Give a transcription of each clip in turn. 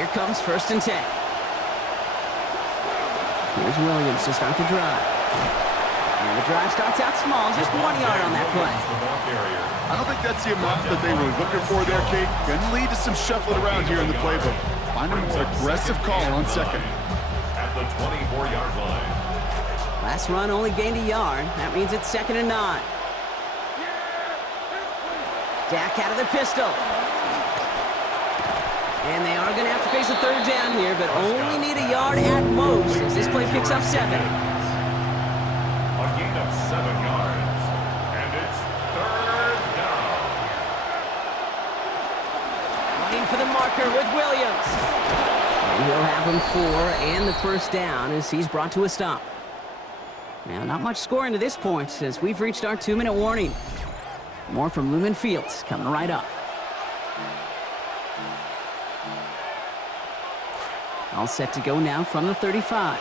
Here comes 1st and 10. Here's Williams to start the drive. And the drive starts out small, just 1 yard on that play. I don't think that's the amount that they were looking for there, Kate. Can lead to some shuffling around here in the playbook. Find a more aggressive call on second. At the 24-yard line. Last run only gained a yard. That means it's 2nd and 9. Dak out of the pistol. And they are going to have to face a 3rd down here, but only need a yard at most as this play picks up 7. A gain of 7 yards. And it's 3rd down. Running for the marker with Williams. And he'll have him 4 and the 1st down as he's brought to a stop. Now, not much scoring to this point as we've reached our 2-minute warning. More from Lumen Fields coming right up. All set to go now from the 35.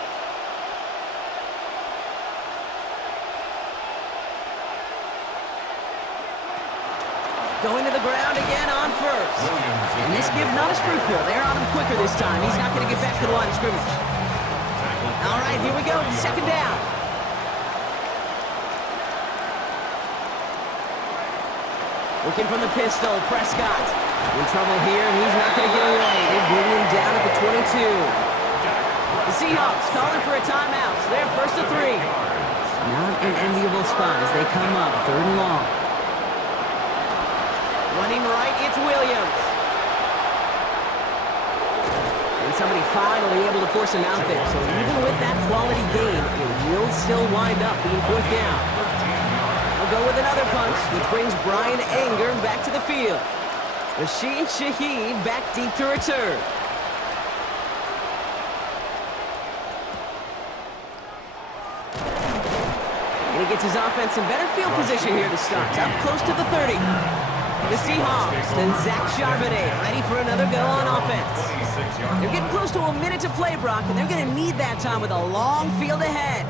Going to the ground again on 1st. And this give not as fruitful. They're on him quicker this time. He's not going to get back to the line of scrimmage. All right, here we go. 2nd down. Looking from the pistol, Prescott. In trouble here, and he's not going to get away. They bring him down at the 22. The Seahawks calling for a timeout. So they're 1st and 3. Not an enviable spot as they come up 3rd and long. Running right, it's Williams. And somebody finally able to force him out there. So even with that quality gain, it will still wind up being 4th down. They'll go with another punch, which brings Brian Anger back to the field. Rashid Shaheed back deep to return. And he gets his offense in better field position here to start. Up close to the 30. The Seahawks and Zach Charbonnet ready for another go on offense. They're getting close to a minute to play, Brock, and they're going to need that time with a long field ahead.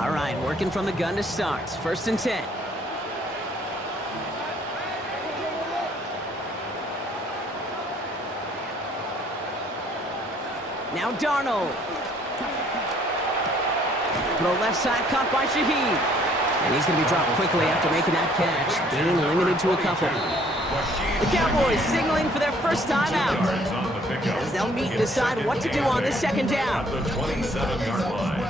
All right, working from the gun to start. 1st and 10. Now Darnold. Throw left side, caught by Shaheed. And he's going to be dropped quickly after making that catch. Gain limited to a couple. The Cowboys signaling for their first time out. As they'll meet and decide what to do on this 2nd down. At the 27-yard line.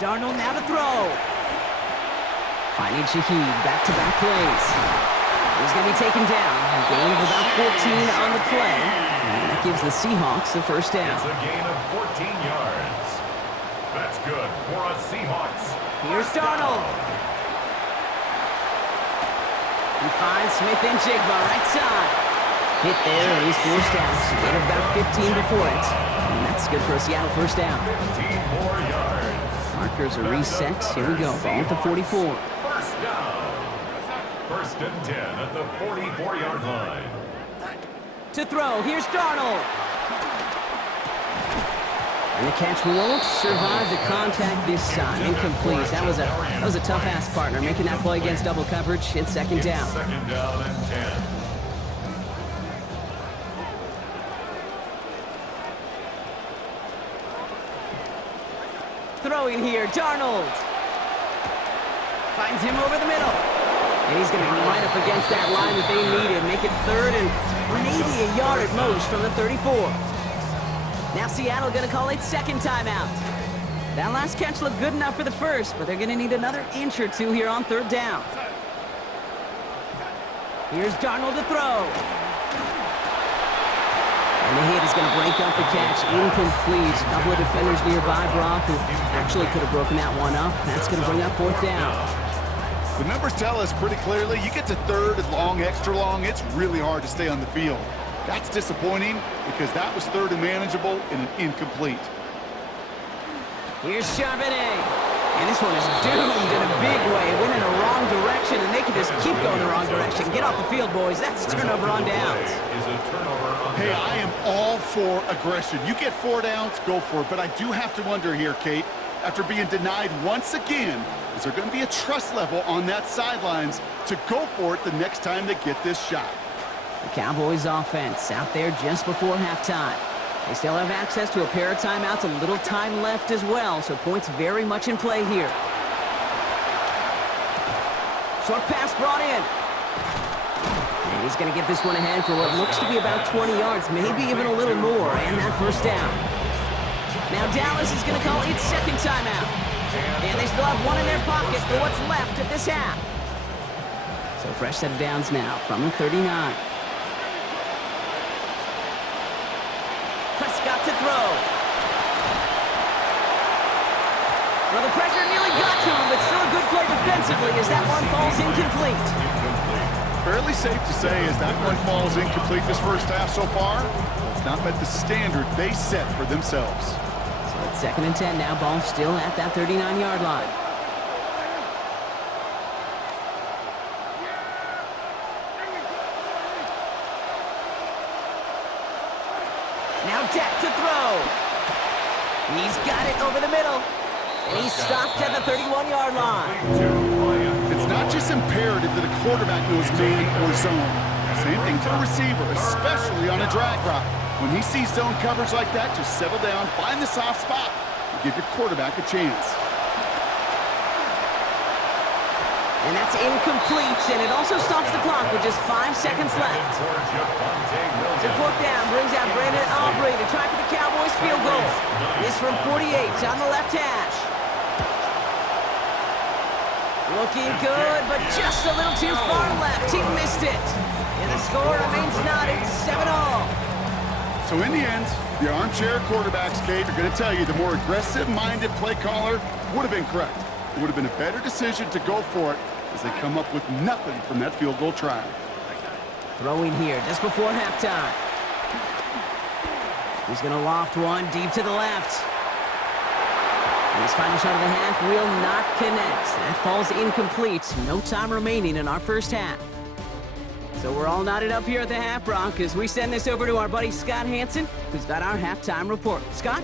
Darnold now to throw. Finding Shaheed, back-to-back plays. He's going to be taken down. A gain of about 14 on the play. And that gives the Seahawks the 1st down. It's a gain of 14 yards. That's good for us Seahawks. Here's Darnold. He finds Smith and Jigba right side. Hit there, and he's forced out. Gain of about 15 before it. And that's good for a Seattle 1st down. 15 more yards. Markers are reset. Here we go. Ball at the 44. 1st down. 1st and 10 at the 44-yard line. To throw. Here's Darnold. And the catch won't survive the contact this time. Incomplete. That was a tough ass partner making that play against double coverage. It's 2nd down. 2nd down and 10. Throwing here, Darnold. Finds him over the middle. And he's going to be right up against that line that they needed. Make it 3rd and maybe a yard at most from the 34. Now Seattle going to call it 2nd timeout. That last catch looked good enough for the 1st, but they're going to need another inch or 2 here on 3rd down. Here's Darnold to throw. And the hit is going to break up the catch. Incomplete. A couple of defenders nearby, Brock, who actually could have broken that one up. That's going to bring up 4th down. The numbers tell us pretty clearly, you get to 3rd and long, extra long, it's really hard to stay on the field. That's disappointing because that was 3rd and manageable and an incomplete. Here's Charbonnet. And this one is doomed in a big way. Went in the wrong direction, and they can just keep going the wrong direction. Get off the field, boys. That's turnover on downs. Is a turnover on Hey, down. I am all for aggression. You get 4 downs, go for it. But I do have to wonder here, Kate, after being denied once again, is there going to be a trust level on that sidelines to go for it the next time they get this shot? The Cowboys offense out there just before halftime. They still have access to a pair of timeouts, a little time left as well, so points very much in play here. Short pass brought in. And he's going to get this one ahead for what looks to be about 20 yards, maybe even a little more, and that first down. Now Dallas is going to call its second timeout. And they still have one in their pocket for what's left of this half. So fresh set of downs now from the 39. Prescott to throw. Well, the pressure nearly got to him, but still a good play defensively as that one falls incomplete. Fairly safe to say as that one falls incomplete this first half so far, it's not met the standard they set for themselves. So it's 2nd and 10 now. Ball still at that 39-yard line. Now Dak to throw. He's got it over the middle. And he's stopped at the 31-yard line. It's not just imperative that a quarterback knows man or zone. Same thing for a receiver, especially on a drag route. When he sees zone coverage like that, just settle down, find the soft spot, and give your quarterback a chance. And that's incomplete, and it also stops the clock with just 5 seconds left. The 4th down brings out Brandon Aubrey to try for the Cowboys field goal. This from 48 on the left hash. Looking good, but just a little too far left. He missed it. And the score remains knotted 7-all. So in the end, the armchair quarterbacks, Kate, are going to tell you the more aggressive-minded play caller would have been correct. It would have been a better decision to go for it as they come up with nothing from that field goal try. Throwing here just before halftime. He's going to loft one deep to the left. And his final shot of the half will not connect. That falls incomplete. No time remaining in our first half. So we're all knotted up here at the half, Brock, as we send this over to our buddy Scott Hansen, who's got our halftime report. Scott?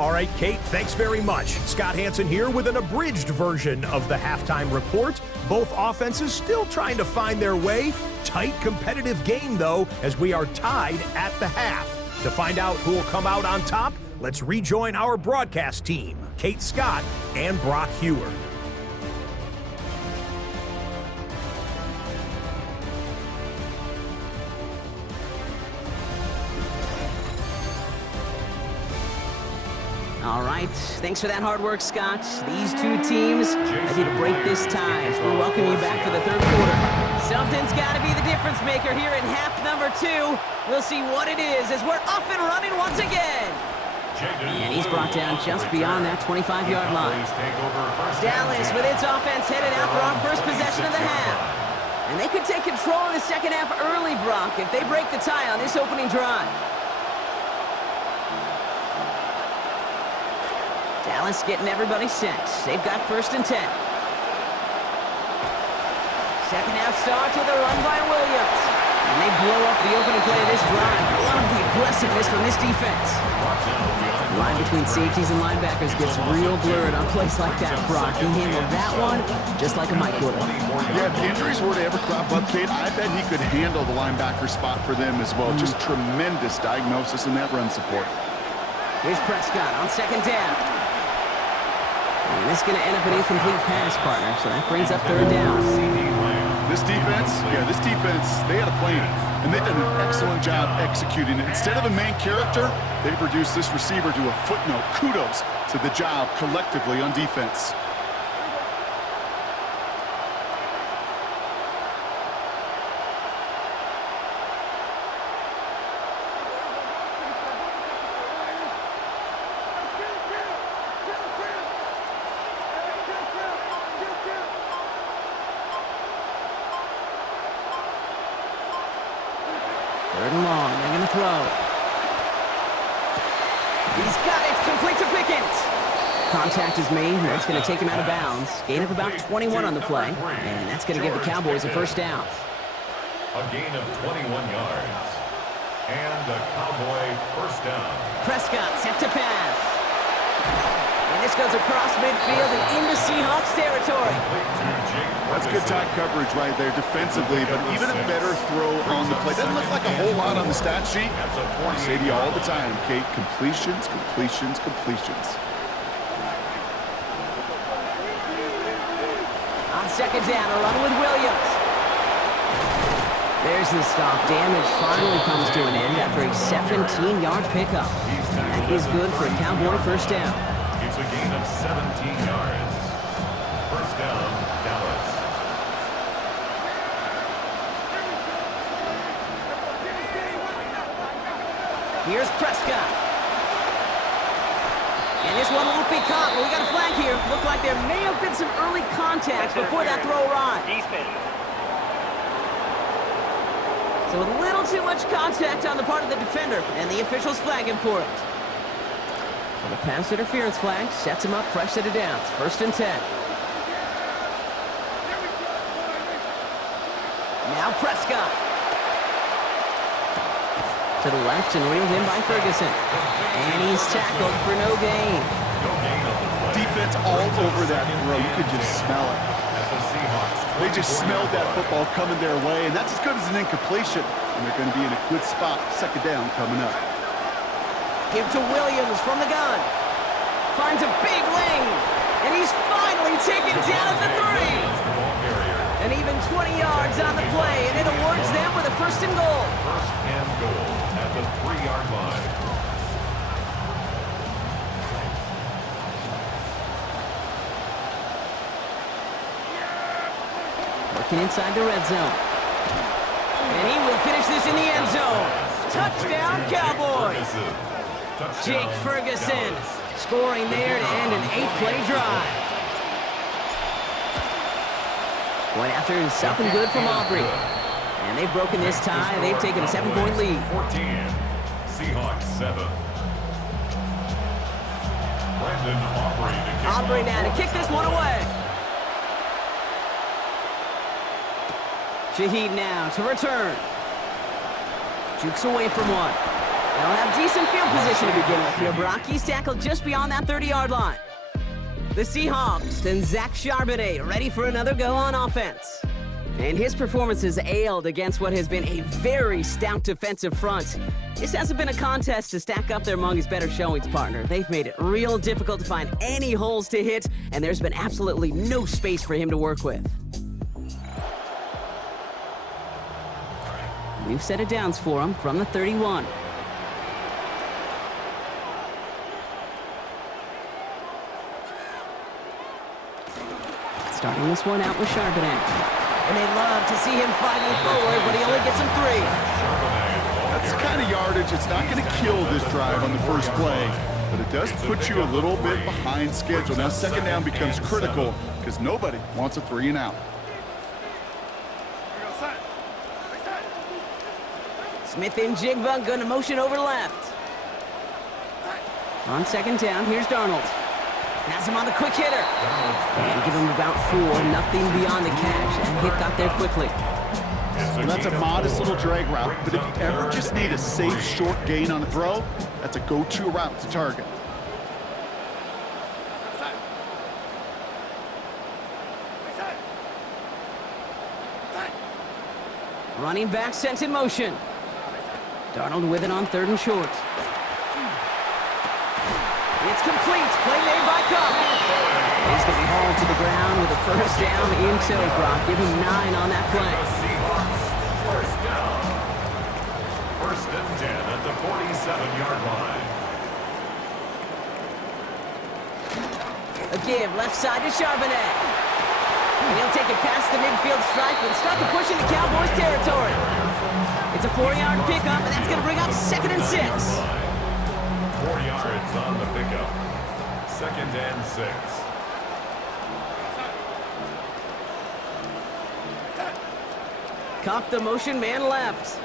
All right, Kate, thanks very much. Scott Hansen here with an abridged version of the halftime report. Both offenses still trying to find their way. Tight, competitive game, though, as we are tied at the half. To find out who will come out on top, let's rejoin our broadcast team, Kate Scott and Brock Hewer. All right, thanks for that hard work, Scott. These two teams ready to break this tie as we welcome you back for the third quarter. Something's got to be the difference maker here in half number 2. We'll see what it is as we're off and running once again. And he's brought down just beyond that 25-yard line. Dallas with its offense headed out for our first possession of the half. And they could take control of the second half early, Brock, if they break the tie on this opening drive. Dallas getting everybody set. They've got 1st and 10. Second half starts with a run by Williams. And they blow up the opening play of this drive. Love the aggressiveness from this defense. The line between safeties and linebackers gets real blurred on plays like that, Brock. He handled that one just like a Mike would have. Yeah, if injuries were to ever crop up, Kate, I bet he could handle the linebacker spot for them as well. Just tremendous diagnosis in that run support. Here's Prescott on 2nd down. And this is going to end up an incomplete pass, partner, so that brings up 3rd down. This defense, they had a plan, and they've done an excellent job executing it. Instead of a main character, they've reduced this receiver to a footnote. Kudos to the job collectively on defense. Third and long, they're going to throw. He's got it, complete to Pickens. Contact is made, and that's going to take him out of bounds. Gain of about 21 on the play, and that's going to give the Cowboys a 1st down. A gain of 21 yards. And a Cowboy first down. Prescott set to pass. And this goes across midfield and into Seahawks territory. That's good tight coverage right there defensively, but even a better throw on the play. Doesn't look like a whole lot on the stat sheet. I say to you all the time, Kate, completions, completions, completions. On second down, a run with Williams. There's the stop. Damage finally comes to an end after a 17-yard pickup. That is good for a Cowboy first down. It's a gain of 17 yards. First down, Dallas. Here's Prescott. And this one won't be caught, but we got a flag here. Looked like there may have been some early contact before that throw arrived. So a little too much contact on the part of the defender, and the officials flag him for it. So the pass interference flag sets him up fresh set of downs. First and 10. Now Prescott. To the left and reeled in by Ferguson. And he's tackled for no gain. Defense all over that throw. You could just smell it. They just smelled that football coming their way, and that's as good as an incompletion. And they're going to be in a good spot. Second down coming up. Give to Williams from the gun. Finds a big lane. And he's finally taken down at the 3. And even 20 yards on the play, and it awards them with a first and goal. First and goal at the 3-yard line. Working inside the red zone. And he will finish this in the end zone. Touchdown, Cowboys. Jake Ferguson scoring there to end an 8-play drive. Point after is something good from Aubrey. And they've broken this tie. They've taken a 7-point lead. 14. Seahawks 7. Brandon Aubrey to kick Aubrey now to kick this one away. Shaheed now to return. Jukes away from one. They'll have decent field position to begin with here. Brock, he's tackled just beyond that 30-yard line. The Seahawks and Zach Charbonnet ready for another go on offense. And his performance has ailed against what has been a very stout defensive front. This hasn't been a contest to stack up there among his better showings, partner. They've made it real difficult to find any holes to hit, and there's been absolutely no space for him to work with. New set of downs for him from the 31. Starting this one out with Charbonnet. And they love to see him fighting forward, but he only gets him 3. That's the kind of yardage. It's not going to kill this drive on the first play, but it does put you a little bit behind schedule. Now second down becomes critical because nobody wants a 3 and out. Smith and Jigba going to motion over left. On second down, here's Darnold. Has him on the quick hitter. And give him about 4, nothing beyond the catch. And hit got there quickly. Well, that's a modest little drag route, but if you ever just need a safe short gain on a throw, that's a go-to route to target. Running back sent in motion. Darnold with it on 3rd and short. It's complete. Play made by Cook. He's going to be hauled to the ground with a first down in tow, Brock. Give him 9 on that play. First down. First and 10 at the 47-yard line. A give left side to Charbonnet. And he'll take it past the midfield stripe and start to push into Cowboys territory. It's a 4-yard pickup, and that's going to bring up 2nd and 6. 4 yards on the pickup. 2nd and 6. Cock the motion man left.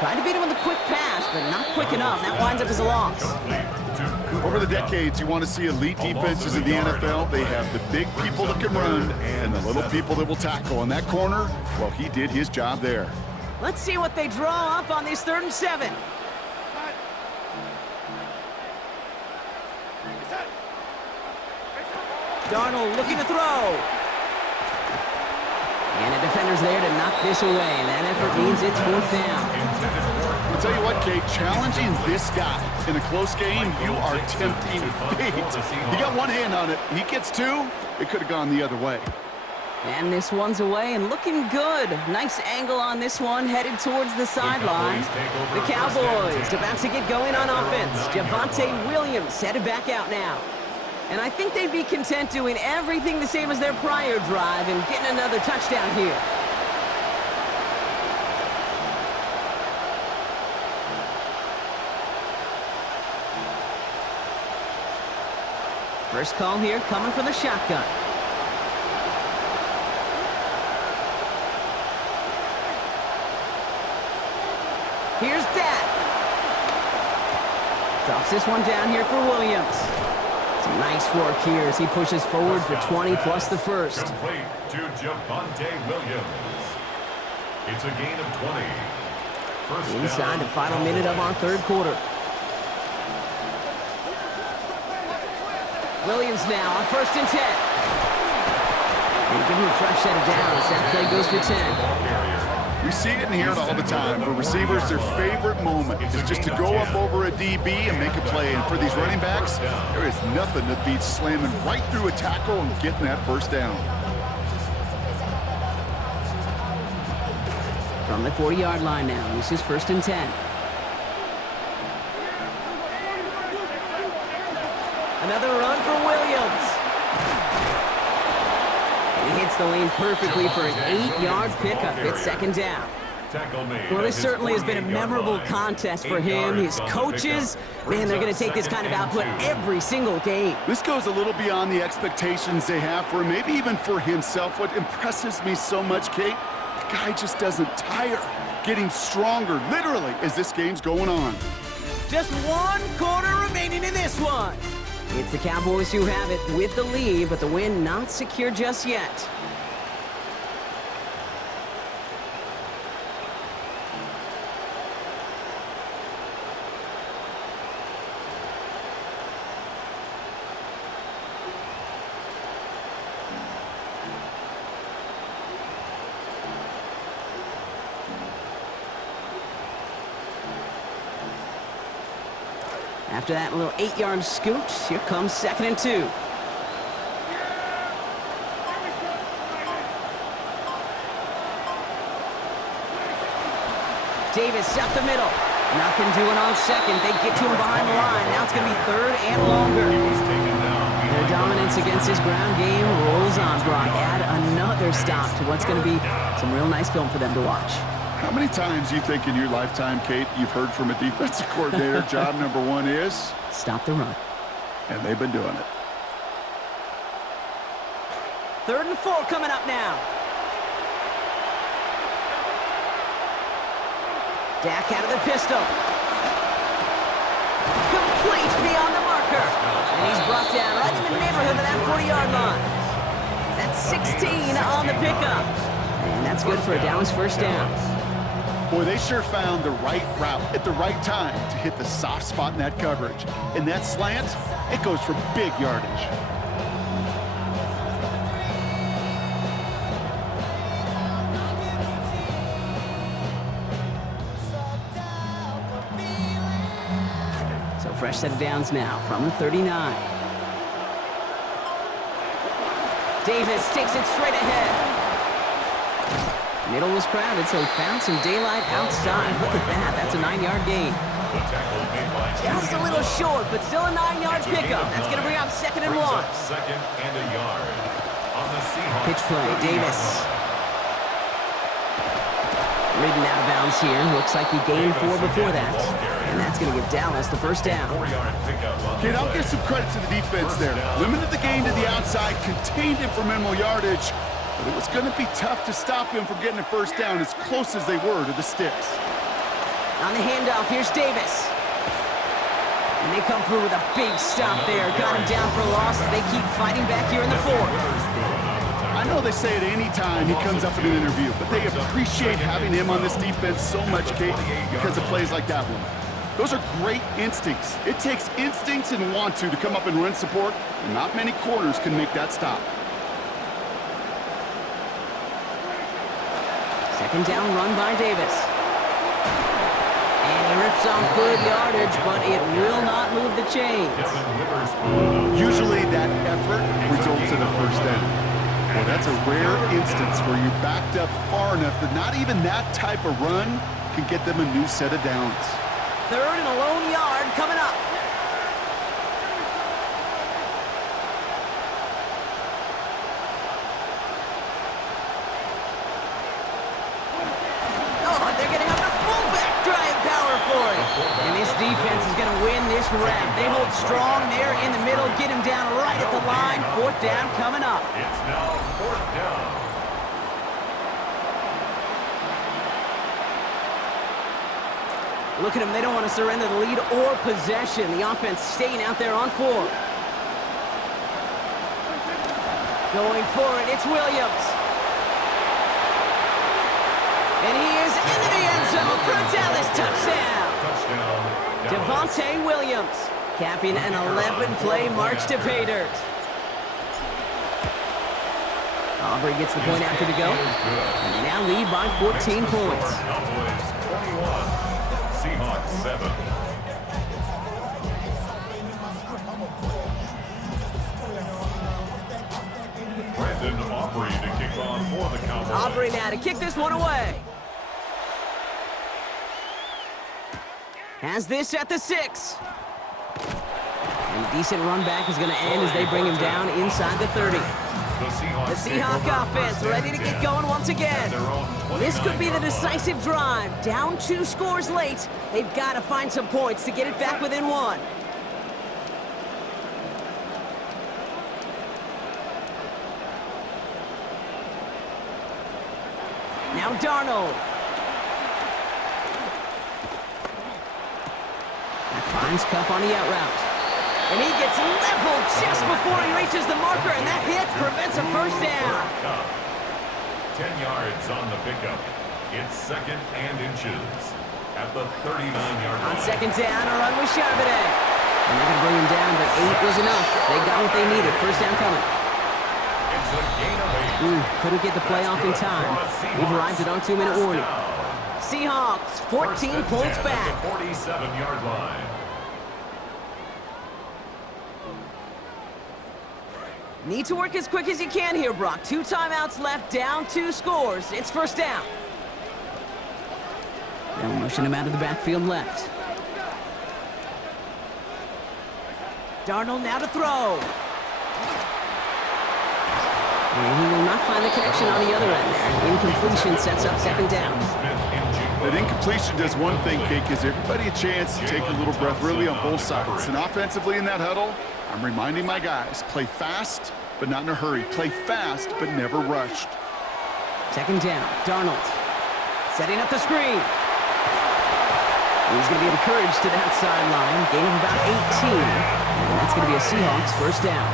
Tried to beat him with a quick pass, but not quick enough. That winds up as a loss. Complete to Over the decades, you want to see elite defenses in the NFL. They have the big people that can run and the little people that will tackle. In that corner, well, he did his job there. Let's see what they draw up on this 3rd and 7. Darnold looking to throw. And a defender's there to knock this away, and that effort means it's 4th down. I'll tell you what, Kate, challenging this guy in a close game, you are tempting fate. You got one hand on it. He gets 2. It could have gone the other way. And this one's away and looking good. Nice angle on this one, headed towards the sideline. The Cowboys about to get going on offense. Javonte Williams headed back out now. And I think they'd be content doing everything the same as their prior drive and getting another touchdown here. First call here coming from the shotgun. Here's Dak. Drops this one down here for Williams. Some nice work here as he pushes forward for 20 plus the first. Complete to Javonte Williams. It's a gain of 20. First Inside down, the final minute of our 3rd quarter. Williams now on 1st and 10. And give him a fresh set of downs. That play goes for 10. We see it and hear it all the time. For receivers, their favorite moment is just to go up over a DB and make a play. And for these running backs, there is nothing that beats slamming right through a tackle and getting that 1st down. From the 40-yard line now, this is 1st and 10. Another run for Williams. And he hits the lane perfectly for an 8-yard pickup. It's 2nd down. Well, this certainly has been a memorable contest for him. His coaches, man, they're going to take this kind of output every single game. This goes a little beyond the expectations they have for him, maybe even for himself. What impresses me so much, Kate, the guy just doesn't tire, getting stronger, literally, as this game's going on. Just 1 quarter remaining in this one. It's the Cowboys who have it with the lead, but the win not secure just yet. After that little 8-yard scoot, here comes 2nd and 2. Davis up the middle. Nothing doing on 2nd. They get to him behind the line. Now it's going to be 3rd and longer. Their dominance against his ground game rolls on, Brock. Add another stop to what's going to be some real nice film for them to watch. How many times do you think in your lifetime, Kate, you've heard from a defensive coordinator, job number 1 is? Stop the run. And they've been doing it. 3rd and 4 coming up now. Dak out of the pistol. Complete beyond the marker. And he's brought down right in the neighborhood of that 40-yard line. That's 16 on the pickup. And that's good for a Dallas 1st down. Boy, they sure found the right route at the right time to hit the soft spot in that coverage. And that slant, it goes for big yardage. So fresh set of downs now from the 39. Davis takes it straight ahead. Middle was crowded, so he found some daylight outside. Look at that. That's a 9-yard gain. Just a little short, but still a 9-yard pickup. That's going to bring up 2nd and 1. 2nd and a yard. On the Seahawks. Pitch play, Davis. Ridden out of bounds here. Looks like he gained 4 before that. And that's going to give Dallas the 1st down. Kate, I'll give some credit to the defense there. Limited the gain to the outside, contained him for minimal yardage. But it was going to be tough to stop him from getting a 1st down as close as they were to the sticks. On the handoff, here's Davis. And they come through with a big stop there. Got him down for a loss as they keep fighting back here in the fourth. I know they say it any time he comes up in an interview, but they appreciate having him on this defense so much, Kate, because of plays like that one. Those are great instincts. It takes instincts and want to come up and run support, and not many corners can make that stop. Second down run by Davis. And he rips off good yardage, but it will not move the chains. Usually that effort results in a first down. Well, that's a rare instance where you're backed up far enough that not even that type of run can get them a new set of downs. Third and a lone yard coming up. Oh, they're going to have the fullback drive power for it. And this defense is going to win this round. They hold strong there in the middle, get him down right at the line. Fourth down coming up. It's now fourth down. Look at them, they don't want to surrender the lead or possession. The offense staying out there on fourth. Going for it, it's Williams. And he is into the end zone for a Dallas touchdown. Devontae Williams capping an 11-play march to pay dirt. Aubrey gets the point after the go. And they now lead by 14 points. Cowboys 21, Seahawks 7. Brandon Aubrey to kick on for the Cowboys. Aubrey now to kick this one away. Has this at the 6. And a decent run back is going to end as they bring him down inside the 30. The Seahawk offense ready to get going once again. This could be the decisive drive. Down 2 scores late. They've got to find some points to get it back within 1. Now Darnold. Finds Cup on the out route. And he gets leveled just before he reaches the marker, and that hit prevents a first down. 10 yards on the pickup. It's second and inches at the 39-yard line. On second down, a run with Charbonnet. And they're going to bring him down, but 8 was enough. They got what they needed. First down coming. It's a gain of 8. Couldn't get the play off in time. We've arrived at our 2-minute warning. Seahawks, 14 points back. At the 47-yard line. Need to work as quick as you can here, Brock. 2 timeouts left, down 2 scores. It's first down. They'll motion him out of the backfield left. Darnold now to throw. And he will not find the connection on the other end there. Incompletion sets up second down. That incompletion does one thing, Kate, gives everybody a chance to take a little breath really on both sides. And offensively in that huddle, I'm reminding my guys, play fast, but not in a hurry. Play fast, but never rushed. Second down, Darnold. Setting up the screen. He's going to be encouraged to that sideline. Gain of about 18. And that's going to be a Seahawks first down.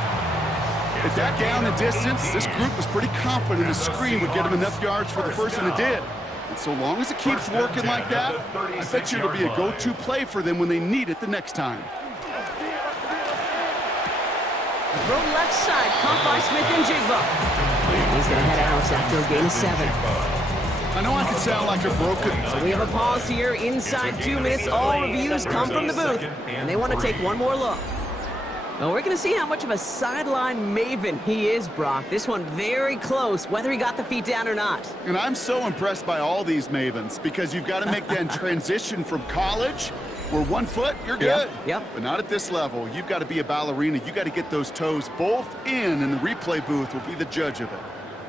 At that down and distance, this group was pretty confident the screen would get them enough yards for the first, and it did. And so long as it keeps working like that, I bet you it'll be a go-to play for them when they need it the next time. Throw left side, caught by Smith and Jigba. And he's going to head out after a gain of 7. I know I can sound like a broken... So we have a pause here. Inside 2 minutes, all reviews come from the booth. And they want to take one more look. Well, we're going to see how much of a sideline maven he is, Brock. This one very close, whether he got the feet down or not. And I'm so impressed by all these mavens because you've got to make that transition from college where 1 foot, you're good. Yep. But not at this level. You've got to be a ballerina. You've got to get those toes both in, and the replay booth will be the judge of it.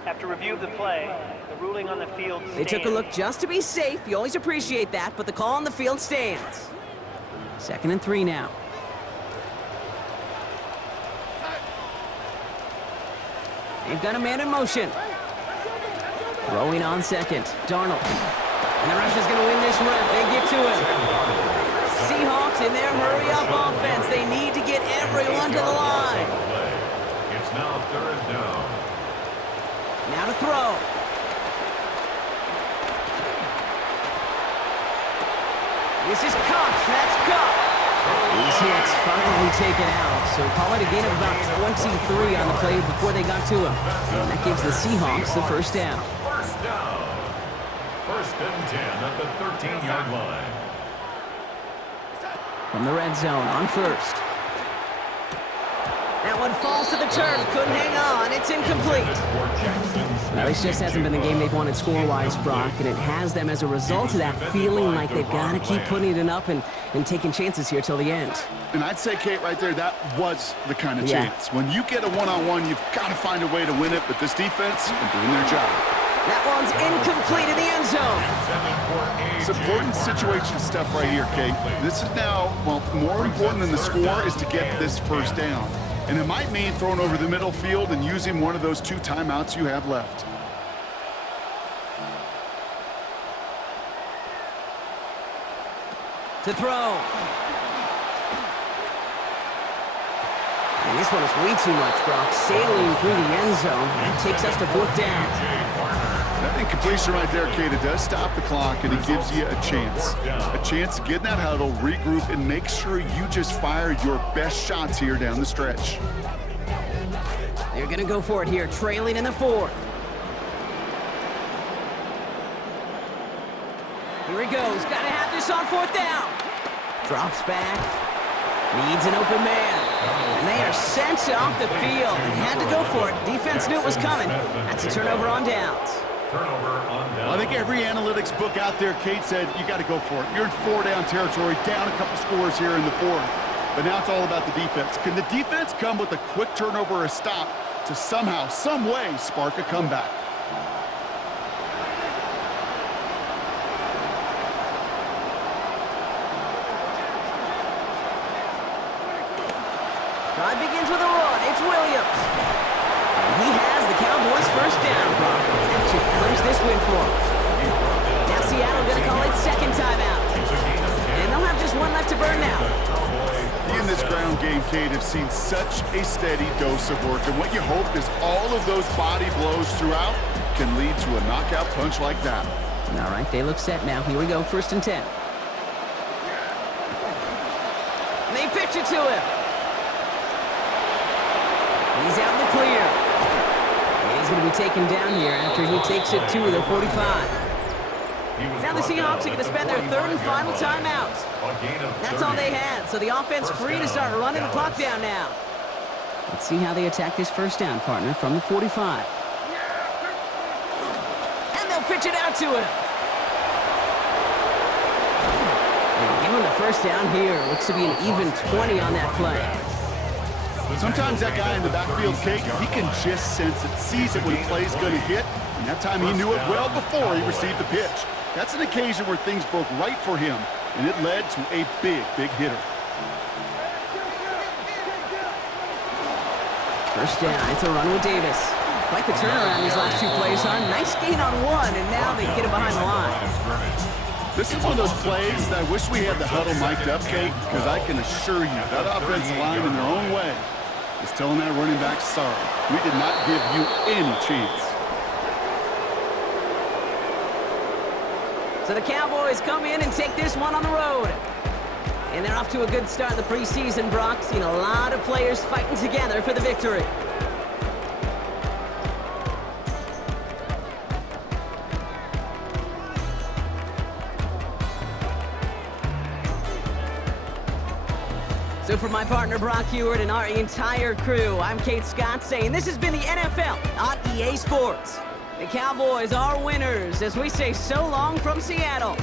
After review of the play, the ruling on the field stands. They took a look just to be safe. You always appreciate that, but the call on the field stands. 2nd and 3 now. They've got a man in motion. Throwing on second, Darnold. And the rush is going to win this rep. They get to him. Seahawks in their hurry-up offense. They need to get everyone to the line. It's now third down. Now to throw. This is Cup. That's Cup. These hits finally taken out, so call it a gain of about 23 on the play before they got to him. And that gives the Seahawks the first down. First down. First and 10 at the 13-yard line. From the red zone on first. That one falls to the turf. Couldn't hang on. It's incomplete. Well, this just hasn't been the game they've wanted score-wise, Brock, and it has them as a result of that feeling like they've got to keep putting it up and taking chances here till the end. And I'd say, Kate, right there, that was the kind of chance. When you get a one-on-one, you've got to find a way to win it, but this defense is doing their job. That one's incomplete in the end zone. It's important situation stuff right here, Kate. This is now, well, more important than the score is to get this first down. And it might mean throwing over the middle field and using one of those 2 timeouts you have left. To throw. And this one is way too much, Brock. Sailing through the end zone. That takes us to fourth down. That incompletion right there, Kate, it does stop the clock, and it gives you a chance. A chance to get in that huddle, regroup, and make sure you just fire your best shots here down the stretch. They're going to go for it here, trailing in the fourth. Here he goes. Got to have this on fourth down. Drops back. Needs an open man. And they are sent off the field. They had to go for it. Defense knew it was coming. That's a turnover on downs. I think every analytics book out there, Kate, said you got to go for it. You're in 4-down territory, down a couple scores here in the fourth. But now it's all about the defense. Can the defense come with a quick turnover or a stop to somehow, some way, spark a comeback? Drive begins with a run. It's Williams. And he has the Cowboys first down, Brock. That should clinch this win for him. Now Seattle going to call it second timeout. And they'll have just one left to burn now. He and this ground game, Kate, have seen such a steady dose of work. And what you hope is all of those body blows throughout can lead to a knockout punch like that. All right, they look set now. Here we go, first and 10. And they pitch it to him. He's out in the clear. And he's going to be taken down here after he takes it to the 45. Now the Seahawks are going to spend their third and final timeout. That's all they had, so the offense free to start running the clock down now. Let's see how they attack this first down, partner, from the 45. And they'll pitch it out to him. And give him the first down here. Looks to be an even 20 on that play. Sometimes that guy in the backfield, Kate, he can just sense it, sees it when the play's going to hit, and that time he knew it well before he received the pitch. That's an occasion where things broke right for him, and it led to a big, big hitter. First down, it's a run with Davis. Quite the turnaround these last 2 plays, huh? Nice gain on one, and now they get him behind the line. This is one of those plays that I wish we had the huddle mic'd up, Kate, because I can assure you that offensive line in their own way is telling that running back, sorry, we did not give you any chance. So the Cowboys come in and take this one on the road. And they're off to a good start in the preseason, Brock. Seen a lot of players fighting together for the victory. So for my partner, Brock Heward, and our entire crew, I'm Kate Scott saying this has been the NFL on EA Sports. The Cowboys are winners as we say so long from Seattle.